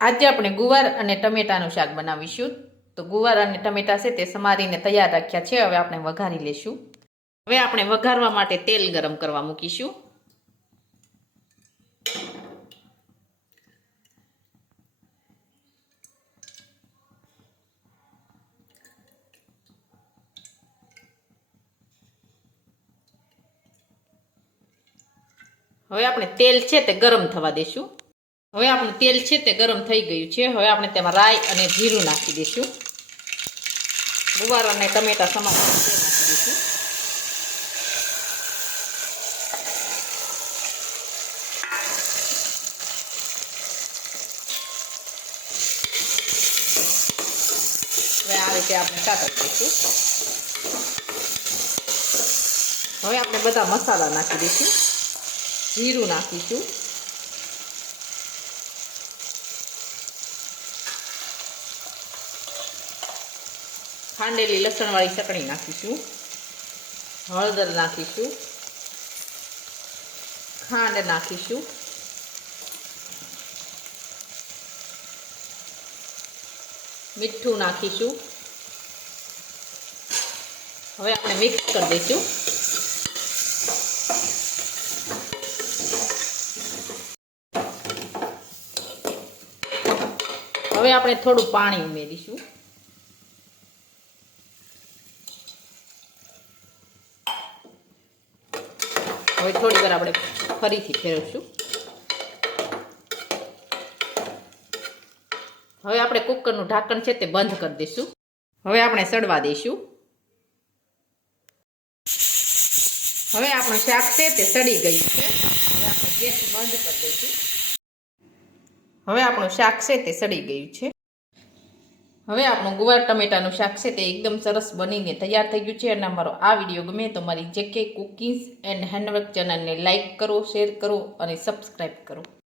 આજે આપણે ગુવાર અને ટમેટાનું શાક બનાવીશું. તો ગુવાર અને ટમેટા છે તે સમારીને તૈયાર રાખ્યા છે. હવે આપણે વઘારી લેશું. હવે આપણે વઘારવા માટે તેલ ગરમ કરવા મૂકીશું. હવે આપણે તેલ છે તે ગરમ થવા દેશું. હવે આપણું તેલ છે તે ગરમ થઈ ગયું છે. હવે આપણે તેમાં રાઈ અને જીરું નાખી દઈશું. ગુવાર અને ટમેટા સમાન નાખી દઈશું. હવે આ રીતે આપણે સાતળી દઈશું. હવે આપણે બધા મસાલા નાખી દઈશું. જીરું નાખીશું. ખાંડેલી લસણવાળી ચટણી નાખીશું. હળદર નાખીશું. ખાંડ નાખીશું. મીઠું નાખીશું. હવે આપણે મિક્સ કરી દઈશું. હવે આપણે થોડું પાણી ઉમેરીશું. હવે થોડી વાર આપણે ફરીથી ફેરવશું. હવે આપણે કુકરનું ઢાંકણ છે તે બંધ કરી દઈશું. હવે આપણે સડવા દઈશું. હવે આપણું શાક છે તે સડી ગયું છે. હવે આપણે ગેસ બંધ કરી દઈશું. હવે આપણું શાક છે તે સડી ગયું છે. હવે આપણું ગુવાર ટમેટાનું શાક છે તે એકદમ સરસ બનીને તૈયાર થઈ ગયું છે. અને અમારો આ વિડીયો ગમે તો મારી JK કુકિંગ્સ એન્ડ હેન્ડવર્ક ચેનલને લાઇક કરો, શેર કરો અને સબસ્ક્રાઈબ કરો.